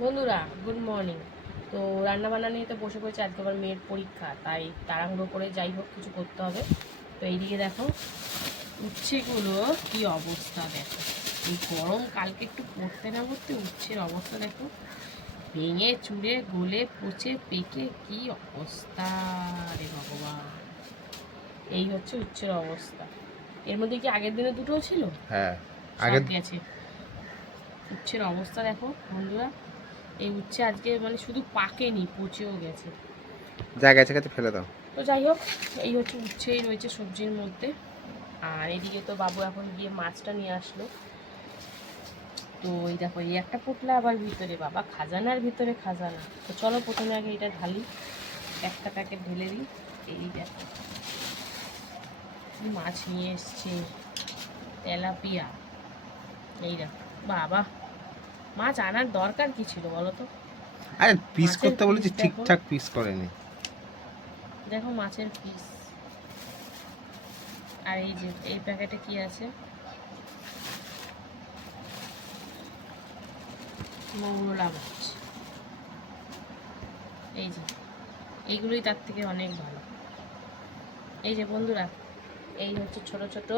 বন্ধুরা good morning তো রান্না বান্না নিয়ে তো বসে পড়েছে আজকে আবার মেয়ের পরীক্ষা তাই তাড়াহুড়ো করে যাই হোক কিছু করতে হবে। তো এইদিকে দেখো উচ্ছেগুলো কি অবস্থা দেখো। এই গরম কালকে একটু পড়তে না পড়তে উচ্ছের অবস্থা দেখো। ভেঙে চুড়ে গলে পচে পেকে কি অবস্থা রে ভগবান। এই হচ্ছে উচ্ছের অবস্থা। এর মধ্যে কি আগের দিনে দুটো ছিল? হ্যাঁ আগের গেছে। উচ্ছের অবস্থা দেখো বন্ধুরা। এই উচ্ছে আজকে মানে শুধু পাকেনি পচেও গেছে। যা গেছে গেছে ফেলে দাও। তো যাই হোক এই হচ্ছে উচ্ছেই রয়েছে সবজির মধ্যে। আর এদিকে তো বাবু এখন গিয়ে মাছটা নিয়ে আসলো। তো এই দেখো এই একটা পুটলা আবার ভিতরে বাবা খাজানার ভিতরে খাজানা। তো চলো প্রথমে আগে এটা ঢালি একটা প্যাকেট ঢেলে দিই। এই দেখো মাছ নিয়ে এসছে। তেলাপিয়া। এই দেখো বাবা। মাছ আনার দরকার কি ছিল বলো তো? আরে পিস করতে বলেছি। ঠিকঠাক পিস করেনি। দেখো মাছের পিস আর এই যে এই প্যাকেটে কি আছে? মৌরলা মাছ। এই যে এইগুলোই তার থেকে অনেক ভালো। এই যে বন্ধুরা এই হচ্ছে ছোট ছোট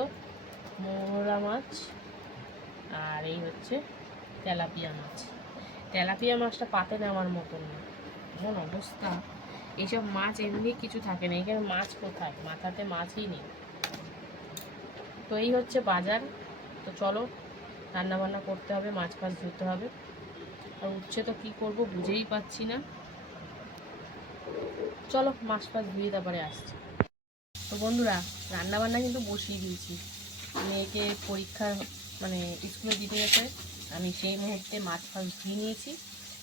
মৌরলা মাছ। আর এই হচ্ছে তেলাপিয়া মাছ। তেলাপিয়া মাছটা পাতে নেওয়ার মতন না। এমন অবস্থা। এইসব মাছ এমনি কিছু থাকে না। এখানে মাছ কোথায়? মাথাতে মাছই নেই। তো এই হচ্ছে বাজার। তো চলো রান্না বান্না করতে হবে, মাছ ফাছ ধুতে হবে। আর উঠছে তো কী করব বুঝেই পাচ্ছি না। চলো, মাছ ফাছ ধুয়ে তারপরে আসছি। তো বন্ধুরা রান্না বান্না কিন্তু বসিয়ে দিয়েছি। মেয়েকে পরীক্ষার মানে স্কুলে দিতে গেছে। আমি সেই মুহূর্তে মাছ ফাছ ধুয়ে নিয়েছি।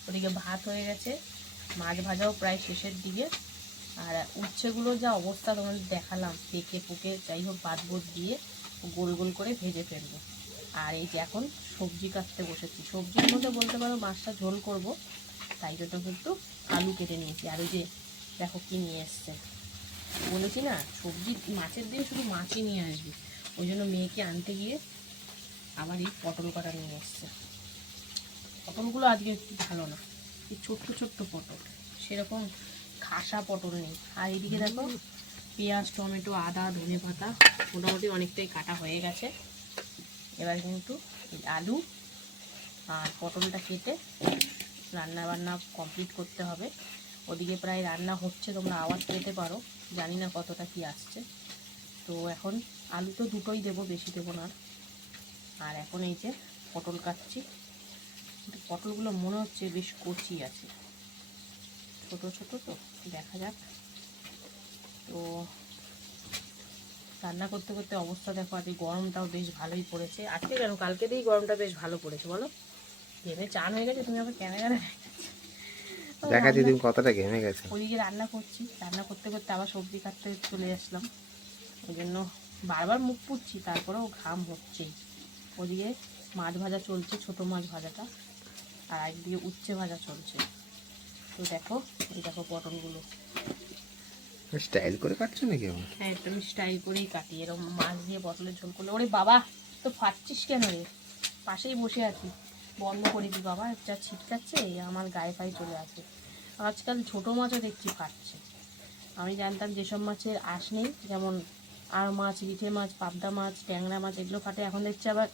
ওদিকে ভাত হয়ে গেছে। মাছ ভাজাও প্রায় শেষের দিকে। আর উচ্ছেগুলো যা অবস্থা তোমাদের দেখালাম, পেকে পুকে যাই হোক বাদ বোধ দিয়ে গোল গোল করে ভেজে ফেলব। আর এই যে এখন সবজি কাটতে বসেছি। সবজির মধ্যে বলতে পারো মাছটা ঝোল করব, তাই জন্য কিন্তু আলু কেটে নিয়েছি। আর ওই যে দেখো কি নিয়ে এসছে। বলেছি না, সবজি মাছের দিন শুধু মাছই নিয়ে আসবি। ওই জন্য মেয়েকে আনতে গিয়ে আবার এই পটল কাটা নিয়ে এসছে। পটলগুলো আজকে একটু ভালো না। এই ছোট্ট ছোট্ট পটল সেরকম খাসা পটল নেই। আর এদিকে দেখো পেঁয়াজ টমেটো আদা ধনে পাতা মোটামুটি অনেকটাই কাটা হয়ে গেছে। এবার কিন্তু আলু আর পটলটা কেটে রান্না বান্না কমপ্লিট করতে হবে। ওদিকে প্রায় রান্না হচ্ছে তোমরা আওয়াজ পেতে পারো। জানি না কতটা কি আসছে। তো এখন আলু তো দুটোই দেবো বেশি দেবো না। আর। আর এখন এই যে পটল কাটছি। কিন্তু পটলগুলো মনে হচ্ছে বেশ কচি আছে। ছোট ছোট তো দেখা যাক। তো রান্না করতে করতে অবস্থা দেখো আজকে গরমটাও বেশ ভালোই পড়েছে। আজকে কেন কালকে দিয়েই গরমটা বেশ ভালো পড়েছে বলো? ঘেমে চান হয়ে গেছে তুমি আবার ক্যামেরা দেখাচ্ছি তুমি কতটা ঘেমে গেছে? ওদিকে রান্না করছি রান্না করতে করতে আবার সবজি কাটতে চলে আসলাম। ওই জন্য বারবার মুখ পুড়ছি তারপরেও ঘাম হচ্ছেই। ওদিকে মাছ ভাজা চলছে ছোট মাছ ভাজাটা। আর একদিকে উচ্ছে ভাজা চলছে। তো দেখো এই দেখো পটলগুলো। স্টাইল করে কাটছো নাকি আমার হ্যাঁ একটু আমি স্টাইল করেই কাটি। এরকম মাছ দিয়ে পটলের ঝোল করলে। ওরে বাবা তো ফাটছিস কেন রে? পাশেই বসে আছি। বন্ধ করে দি বাবা যা ছিটকাচ্ছে আমার গায়ে পায়ে চলে আসে। আজকাল ছোটো মাছও দেখছি ফাটছে। আমি জানতাম যেসব মাছের আঁশ নেই যেমন আর মাছ রিঠে মাছ পাবদা মাছ ট্যাংরা মাছ এগুলো ফাটে। এখন দেখছি আবার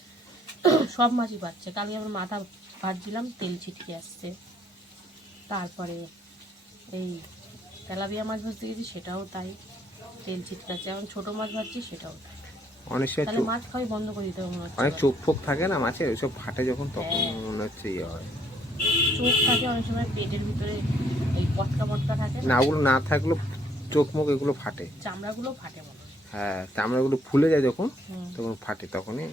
সব মাছই পাচ্ছে কালকে আবার মাথা ভাজছিলাম তেল ছিটকে আসছে। তারপরে এই তেলাপিয়া মাছ ভাজতে গেছি সেটাও তাই। তেল ছিটকাচ্ছে এখন ছোটো মাছ ভাজছি সেটাও তাই। অনেক সময় মাছ খাওয়াই বন্ধ করে দিতে হবে অনেক চোখ ফোক থাকে না মাছের? ওইসব ফাটে যখন তখন হ্যাঁ। মনে হচ্ছে ইয়ে হয়। চোখ থাকে অনেক সময় পেটের ভিতরে এই পটকা পটকা থাকে না? ওগুলো না থাকলেও চোখ মুখ এগুলো ফাটে। চামড়াগুলো ফাটে মনে হ্যাঁ চামড়াগুলো ফুলে যায় যখন তখন ফাটে তখনই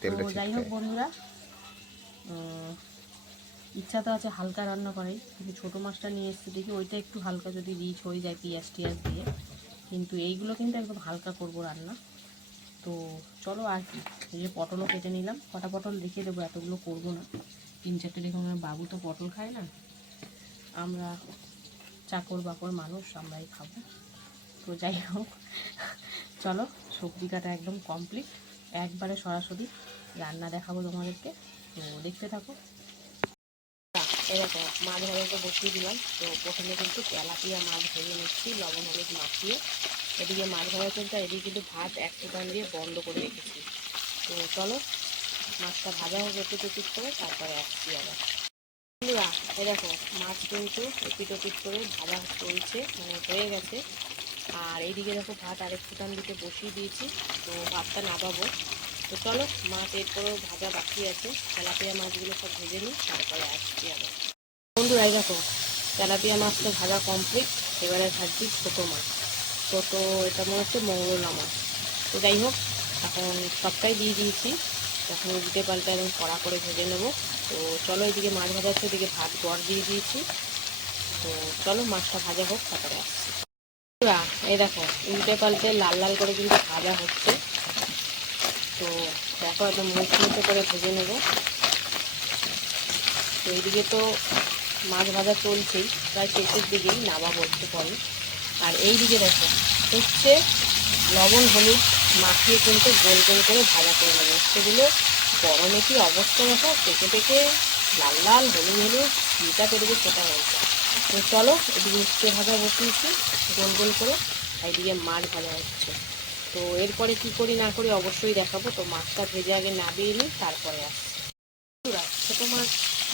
তেলটা যাই হোক বন্ধুরা ইচ্ছা তো আছে হালকা রান্না করাই, কিন্তু ছোটো মাছটা নিয়ে এসেছি দেখি ওইটা একটু হালকা যদি রিচ হয়ে যায় পেঁয়াজ টিয়াজ দিয়ে। কিন্তু এইগুলো কিন্তু একদম হালকা করব রান্না। তো চলো আর কি, এই যে পটলও কেটে নিলাম, কটা পটল দেখিয়ে দেবো, এতগুলো করব না। তিন চারটে আমার বাবু তো পটল খায় না। আমরা চাকর বাকর মানুষ, আমরাই খাব। তো যাই হোক, চলো সবজি কাটা একদম কমপ্লিট একবারে সরাসরি রান্না দেখাবো তোমাদেরকে। তো দেখতে থাকো। এরকম মাছ ভাজাটা বসিয়ে দিলাম। তো প্রথমে কিন্তু তেলাপিয়া মাছ ভেজে নিচ্ছি, লবণ, হলুদ মাখিয়ে। এদিকে মাছ ভাজা চলছে এদিকে কিন্তু ভাত এক ফুটান দিয়ে বন্ধ করে রেখেছি। তো চলো, মাছটা ভাজা হোক একটু টুপিট করে, তারপরে আসছি আবার। বন্ধুরা দেখো, মাছ কিন্তু এপিট ওপিট করে ভাজা চলছে মানে হয়ে গেছে। আর এইদিকে দেখো, ভাত আরেক ফুটান দিতে বসিয়ে দিয়েছি। তো ভাতটা নামাবো। তো চলো মাছ এরপরেও ভাজা বাকি আছে। তেলাপিয়া মাছগুলো সব ভেজে নিই, তারপরে আসছি আবার। বন্ধুরা এই দেখো, তেলাপিয়া মাছটা ভাজা কমপ্লিট এবারে ভাজছি ছোটো মাছ। ছোটো, এটা মনে হচ্ছে মঙ্গলা মাছ। তো যাই হোক, এখন সবটাই দিয়ে দিয়েছি। এখন উল্টে পাল্টা একদম কড়া করে ভেজে নেব। তো চলো, এদিকে মাছ ভাজা হচ্ছে এদিকে ভাত গড় দিয়ে দিয়েছি। তো চলো, মাছটা ভাজা হোক, তারপরে আসছি। এই দেখো, উল্টে পাল্টে লাল লাল করে কিন্তু ভাজা হচ্ছে। তো দেখো একদম মুচমুচে করে ভেজে নেব। তো এইদিকে তো মাছ ভাজা চলছেই, প্রায় শেষের দিকেই নামা বলতে পরে আর এই দিকে দেখো, হচ্ছে লবণ, হলুদ মাখিয়ে কিন্তু গোল গোল করে ভাজা করে নেব। সেগুলো গরমে কি অবস্থা দেখো, পেকে পেকে লাল লাল হলুদ হলুদ চিটা পেরে ফোটা হয়েছে তো চলো এদিকে উচ্ছে ভাজা বসিয়েছি, গোল গোল করে এদিকে মাছ ভাজা হচ্ছে। তো এরপরে কি করি না করি অবশ্যই দেখাবো। তো মাছটা ভেজে আগে নাবিয়ে নিই, তারপরে আসছি। ছোটো মাছ,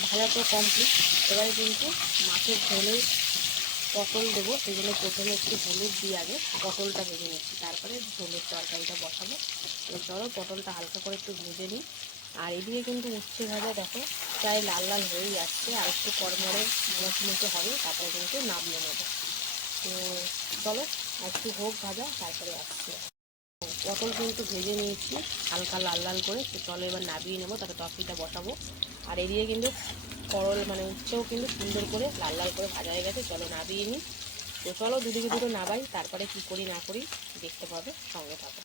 ভাজা তো কমপ্লিট এবারে কিন্তু মাছের ঝোলে পটল দেবো সেই জন্য প্রথমে একটু হলুদ দিয়ে আগে পটলটা ভেজে নিচ্ছি। তারপরে ঝোলের তরকারিটা বসাবো। তো চলো পটলটা হালকা করে একটু ভেজে নিই। আর এদিকে কিন্তু উচ্ছে ভাজা দেখো, প্রায় লাল লাল হয়েই যাচ্ছে আর একটু কড়মড়ে মুচমুচে হবে, তারপরে কিন্তু নামিয়ে নেব। তো চলো, একটু হোক ভাজা, তারপরে আসছি। পটল কিন্তু ভেজে নিয়েছি, হালকা লাল লাল করে। তো চলো এবার নাবিয়ে নেব তারপরে তরকারিটা বসাবো। আর এদিকে কিন্তু করল মানে উচ্ছেও কিন্তু সুন্দর করে লাল লাল করে ভাজা হয়ে গেছে। চলো নাবিয়ে নিই। তো চলো দুদিকে দুটো নাবাই, তারপরে কি করি না করি দেখতে পাবে, সঙ্গে থাকো।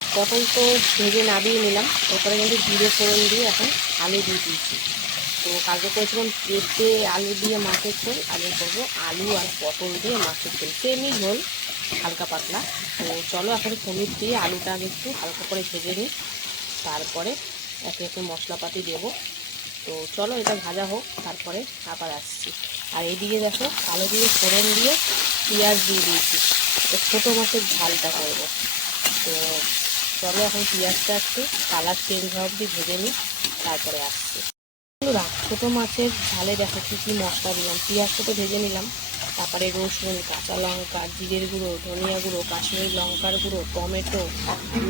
পটল তো ভেজে নাবিয়ে নিলাম তারপরে কিন্তু জিরে ফোড়ন দিয়ে এখন আলু দিয়ে দিয়েছি। তো কালকে করেছিলাম পেঁপে, আলু দিয়ে মাছের ঝোল, আলু করব। আলু আর পটল দিয়ে মাছের ঝোল। সেমই ঝোল, হালকা পাতলা। তো চলো এখন হলুদ দিয়ে আলুটা একটু হালকা করে ভেজে নিই। তারপরে একে একে মশলাপাতি দেবো। তো চলো এটা ভাজা হোক, তারপরে আবার আসছি। আর এইদিকে দেখো, আলু দিয়ে ফোড়ন দিয়ে পেঁয়াজ দিয়ে দিয়েছি। তো ছোটো মাছের ঝালটা করব। তো চলো এখন পেঁয়াজটা একটু কালার চেঞ্জ হওয়া অবধি ভেজে নিই, তারপরে আসছি। বন্ধুরা ছোটো মাছের ঝালে দেখো কী মশলা দিলাম। পেঁয়াজটা তো ভেজে নিলাম, তারপরে রসুন, কাঁচা লঙ্কা, জিরের গুঁড়ো, ধনিয়া গুঁড়ো, কাশ্মীরি লঙ্কার গুঁড়ো, টমেটো,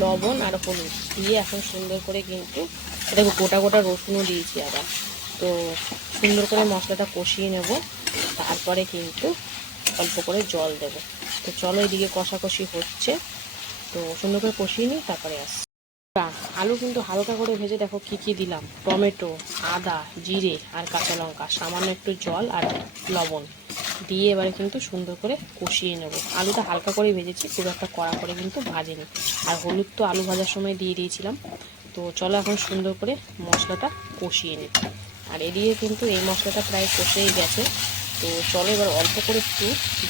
লবণ আর হলুদ দিয়ে এখন সুন্দর করে কিন্তু এটা গোটা গোটা রসুনও দিয়েছি আবার। তো সুন্দর করে মশলাটা কষিয়ে নেব, তারপরে কিন্তু অল্প করে জল দেব। তো চলো এদিকে কষাকষি হচ্ছে। তো সুন্দর করে কষিয়ে নিই, তারপরে আসছি। আলু কিন্তু হালকা করে ভেজে দেখো কি কি দিলাম। টমেটো, আদা, জিরে আর কাঁচা লঙ্কা, সামান্য একটু জল আর লবণ দিয়ে এবারে কিন্তু সুন্দর করে কষিয়ে নেব। আলুটা হালকা করে ভেজেছি, খুব একটা কড়া করে কিন্তু ভাজেনি। আর হলুদ তো আলু ভাজার সময় দিয়ে দিয়েছিলাম। তো চলো এখন সুন্দর করে মশলাটা কষিয়ে নিই। আর এদিকে কিন্তু এই মশলাটা প্রায় কষেই গেছে। তো চলো এবার অল্প করে একটু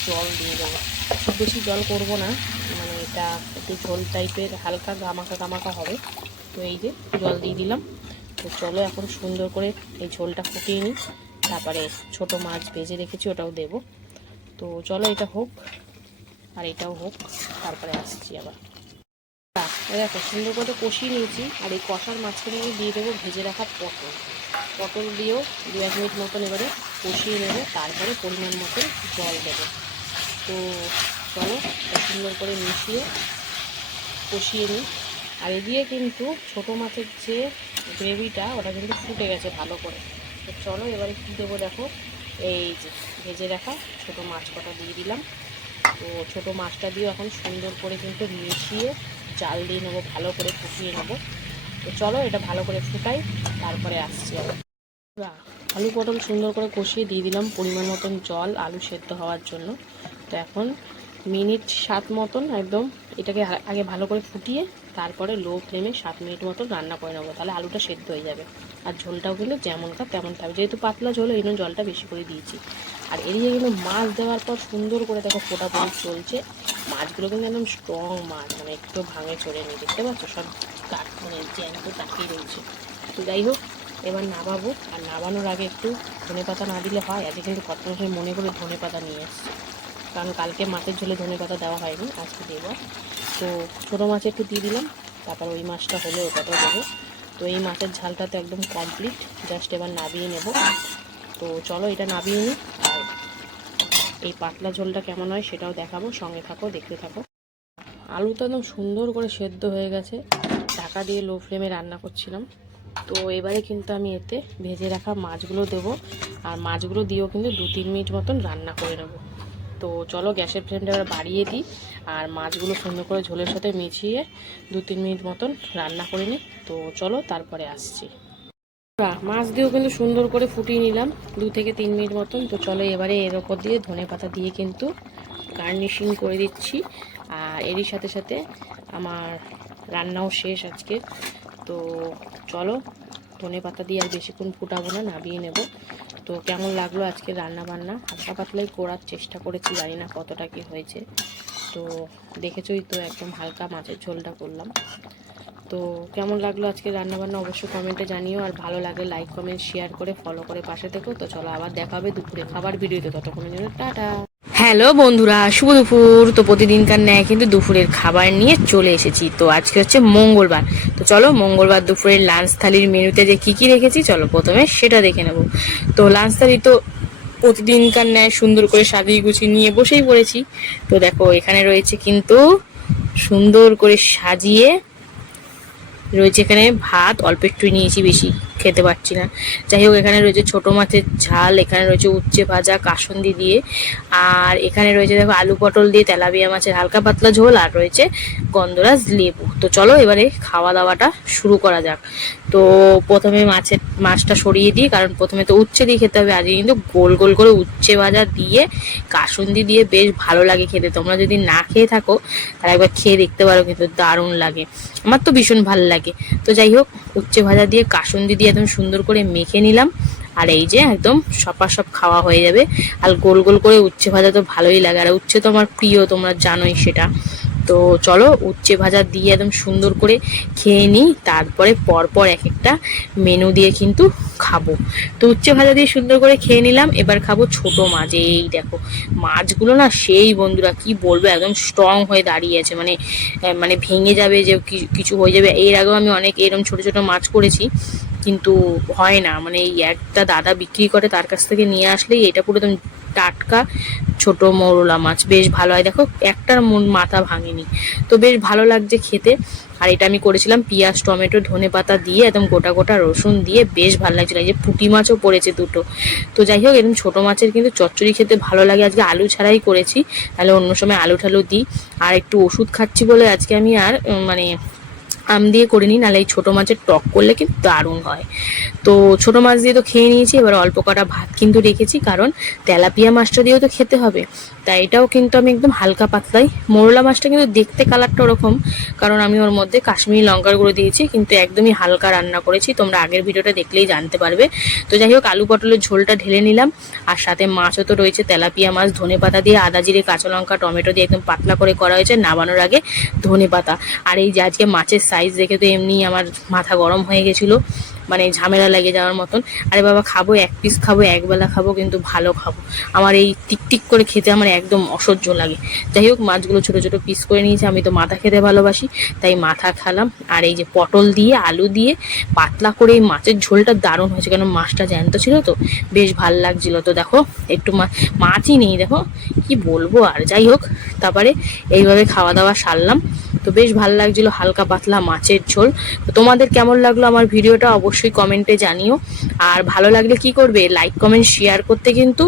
জল দিয়ে দেবো। খুব বেশি জল করব না মানে এটা একটু ঝোল টাইপের হালকা গামাকা গামাকা হবে। তো এই যে জল দিয়ে দিলাম। তো চলো এখন সুন্দর করে এই ঝোলটা ফুটিয়ে নিই। তারপরে ছোট মাছ ভেজে রেখেছি, ওটাও দেব। তো চলো এটা হোক আর এটাও হোক, তারপরে আসছি আবার। দেখো, সুন্দর করে কষিয়ে নিয়েছি। আর এই কষার মাঝখানে আমি দিয়ে দেবো ভেজে রাখা পটল। পটল দিয়েও দু এক মিনিট মতন এবারে কষিয়ে নেব। তারপরে পরিমাণ মতন জল দেবো। তো চলো সুন্দর করে মিশিয়ে কষিয়ে নিই। আর এদিকে কিন্তু ছোটো মাছের যে গ্রেভিটা, ওটা কিন্তু ফুটে গেছে ভালো করে। তো চলো এবারে কী দেবো দেখো? এই যে ভেজে রাখা ছোটো মাছ কটা দিয়ে দিলাম। তো ছোটো মাছটা দিয়ে এখন সুন্দর করে কিন্তু মিশিয়ে জাল দিয়ে নেব, ভালো করে ফুটিয়ে নেব। তো চলো এটা ভালো করে ফুটাই, তারপরে আসছি আলু পটল সুন্দর করে কষিয়ে দিয়ে দিলাম পরিমাণ মতন জল, আলু সেদ্ধ হওয়ার জন্য। তো এখন মিনিট সাত মতন একদম এটাকে আগে ভালো করে ফুটিয়ে তারপরে লো ফ্লেমে সাত মিনিট মতন রান্না করে নেব। তাহলে আলুটা সেদ্ধ হয়ে যাবে। আর ঝোলটাও কিন্তু যেমনকার তেমন থাকবে যেহেতু পাতলা ঝোল, এই জলটা বেশি করে দিয়েছি। আর এদিকে কিন্তু মাছ দেওয়ার পর সুন্দর করে দেখো ফোটা ফোটা চলছে। মাছগুলো কিন্তু একদম স্ট্রং মাছ মানে একটু ভাঙে চড়ে নিয়ে দেখতে পাচ্ছ? সব কাঠ মানে জ্যান্ত তাকিয়ে রয়েছে। তো যাই হোক, এবার নামাবো। আর নামানোর আগে একটু ধনে পাতা না দিলে হয়। আজকে কিন্তু কত মনে করে ধনে পাতা নিয়ে এসছে। কারণ কালকে মাছের ঝোলে ধনে পাতা দেওয়া হয়নি, আজকে দেবো। তো ছোটো মাছ একটু দিয়ে দিলাম, তারপর ওই মাছটা হলে ওটাও দেবো। তো এই মাছের ঝালটা তো একদম কমপ্লিট জাস্ট এবার নাবিয়ে নেব। তো চলো এটা নাবিয়ে নিই, আর এই পাতলা ঝোলটা কেমন হয় সেটাও দেখাবো, সঙ্গে থাকো, দেখতে থাকো। আলু তো একদম সুন্দর করে সেদ্ধ হয়ে গেছে, ঢাকা দিয়ে লো ফ্লেমে রান্না করছিলাম। তো এবারে কিন্তু আমি এতে ভেজে রাখা মাছগুলো দেবো, আর মাছগুলো দিয়েও কিন্তু দু তিন মিনিট মতন রান্না করে নেব। তো চলো গ্যাসের ফ্লেমটা এবার বাড়িয়ে দিই আর মাছগুলো সুন্দর করে ঝোলের সাথে মিশিয়ে দু তিন মিনিট মতন রান্না করে নিই। তো চলো তারপরে আসছি। মাছ দিয়েও কিন্তু সুন্দর করে ফুটিয়ে নিলাম দু থেকে তিন মিনিট মতন। তো চলো এবারে এর ওপর দিয়ে ধনে পাতা দিয়ে কিন্তু গার্নিশিং করে দিচ্ছি। আর এরই সাথে সাথে আমার রান্নাও শেষ আজকে তো চলো ধনে পাতা দিয়ে আর বেশিক্ষণ ফুটাবো না, নাবিয়ে নেব। তো কেমন লাগল আজকে রান্না বান্না হালকা পাতলাই করার চেষ্টা করেছি, জানি না কতটা কি হয়েছে। তো দেখেছই তো একদম হালকা মাছের ঝোলটা করলাম। তো কেমন লাগল আজকে রান্নাবান্না? অবশ্যই কমেন্টে জানিও। আর ভালো লাগে লাইক কমেন্ট শেয়ার করে ফলো করে পাশে থেকো। তো চলো আবার দেখা হবে দুপুরে খাবার ভিডিওতে। ততক্ষণের জন্য টাটা। হ্যালো বন্ধুরা, শুভ দুপুর। তো প্রতিদিনকার ন্যায় কিন্তু দুপুরের খাবার নিয়ে চলে এসেছি। তো আজকে হচ্ছে মঙ্গলবার। তো চলো মঙ্গলবার দুপুরের লাঞ্চ থালির মেনুতে যে কি কি রেখেছি, চলো প্রথমে সেটা দেখে নেব। তো লাঞ্চ থালি তো প্রতিদিনকার ন্যায় সুন্দর করে সাজিয়ে গুছিয়ে নিয়ে বসেই পড়েছি। তো দেখো, এখানে রয়েছে কিন্তু সুন্দর করে সাজিয়ে রয়েছে এখানে ভাত, অল্প একটু নিয়েছি বেশি। খেতে পারছি না। যাই হোক, এখানে রয়েছে ছোট মাছের ঝাল, এখানে রয়েছে উচ্ছে ভাজা, কাসন্দি দিয়ে, আর এখানে রয়েছে দেখো আলু পটল দিয়ে তেলাপিয়া মাছের হালকা পাতলা ঝোল, আর রয়েছে গন্ধরাজ লেবু। তো চলো এবারে খাওয়া দাওয়াটা শুরু করা যাক। তো প্রথমে মাছের, মাছটা সরিয়ে দিই, কারণ প্রথমে তো উচ্ছে দিয়ে খেতে হবে, আজকে কিন্তু গোল গোল করে উচ্ছে ভাজা দিয়ে, কাসুন্দি দিয়ে বেশ ভালো লাগে খেতে। তোমরা যদি না খেয়ে থাকো, তাহলে একবার খেয়ে দেখতে পারো, কিন্তু দারুণ লাগে। আমার তো ভীষণ ভালো লাগে। তো যাই হোক, উচ্ছে ভাজা দিয়ে, কাসুন্দি দিয়ে একদম সুন্দর করে মেখে নিলাম। আর এই যে একদম সপা সপ খাওয়া হয়ে যাবে। আর গোল গোল করে উচ্ছে ভাজা তো ভালোই লাগে। আর উচ্ছে তো আমার প্রিয়, তোমরা জানোই সেটা। তো চলো উচ্ছে ভাজা দিয়ে একদম সুন্দর করে খেয়ে নিই। তারপরে পরপর এক একটা মেনু দিয়ে কিন্তু খাব। তো উচ্ছে ভাজা দিয়ে সুন্দর করে খেয়ে নিলাম। এবার খাব ছোট মাছ। এই দেখো, মাছগুলো না সেই বন্ধুরা কি বলব, একদম স্ট্রং হয়ে দাঁড়িয়ে আছে। মানে মানে ভেঙে যাবে যে কিছু হয়ে যাবে। এর আগেও আমি অনেক এরকম ছোট ছোট মাছ করেছি। কিন্তু হয় না। মানে এই একটা দাদা বিক্রি করে তার কাছ থেকে নিয়ে আসলেই এটা পুরো একদম টাটকা ছোট মৌরলা মাছ। বেশ ভালো হয়। দেখো, একটার মাথা ভাঙেনি। তো বেশ ভালো লাগছে খেতে। আর এটা আমি করেছিলাম পেঁয়াজ, টমেটো, ধনে পাতা দিয়ে একদম গোটা গোটা রসুন দিয়ে বেশ ভালো লাগছিল। এই যে পুঁটি মাছও পড়েছে দুটো। তো যাই হোক এরকম ছোটো মাছের কিন্তু চচ্চড়ি খেতে ভালো লাগে। আজকে আলু ছাড়াই করেছি। তাহলে অন্য সময় আলু ঠালু দিই। আর একটু ওষুধ খাচ্ছি বলে আজকে আমি আর মানে আম দিয়ে করিনি নাহলে এই ছোটো মাছের টক করলে কিন্তু দারুণ হয়। তো ছোটো মাছ দিয়ে তো খেয়ে নিয়েছি, এবার অল্প কটা ভাত কিন্তু রেখেছি, কারণ তেলাপিয়া মাছটা দিয়েও তো খেতে হবে। তাই এটাও কিন্তু আমি একদম হালকা পাতলাই। মোরলা মাছটা কিন্তু দেখতে কালারটা ওরকম, কারণ আমি ওর মধ্যে কাশ্মীরি লঙ্কার গুঁড়ো দিয়েছি, কিন্তু একদমই হালকা রান্না করেছি, তোমরা আগের ভিডিওটা দেখলেই জানতে পারবে। তো যাই হোক, আলু পটলের ঝোলটা ঢেলে নিলাম, আর সাথে মাছও তো রয়েছে, তেলাপিয়া মাছ, ধনে পাতা দিয়ে আদা জিরে, কাঁচা লঙ্কা, টমেটো দিয়ে একদম পাতলা করে করা হয়েছে, নামানোর আগে ধনে পাতা। আর এই যে আজকে মাছের সাইজ দেখে তো এমনি আমার মাথা গরম হয়ে গেছিল। মানে ঝামেলা লেগে যাওয়ার মতন। আরে বাবা, খাব, এক পিস খাব, একবেলা খাব, কিন্তু ভালো খাব। আমার এই টিকটিক করে খেতে আমার একদম অসহ্য লাগে। যাই হোক, মাছগুলো ছোট ছোট পিস করে নিয়েছি। আমি তো মাথা খেতে ভালোবাসি, তাই মাথা খেলাম। আর এই যে পটল দিয়ে, আলু দিয়ে পাতলা করে এই মাছের ঝোলটা দারুণ হয়েছে কারণ মাছটা জ্যান্ত ছিল তো, বেশ ভালো লাগছিল। তো দেখো, একটু মাছই নেই, দেখো, কি বলব আর। যাই হোক, তারপরে এইভাবে খাওয়া দাওয়া সারলাম। তো বেশ ভালো লাগছিল, হালকা পাতলা মাছের ঝোল। তোমাদের কেমন লাগল আমার ভিডিওটা? অবশ্যই কমেন্টে জানিও। আর ভালো লাগলে কি করবে লাইক কমেন্ট শেয়ার করতে কিন্তু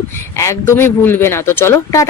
একদমই ভুলবে না। তো চলো, টাটা।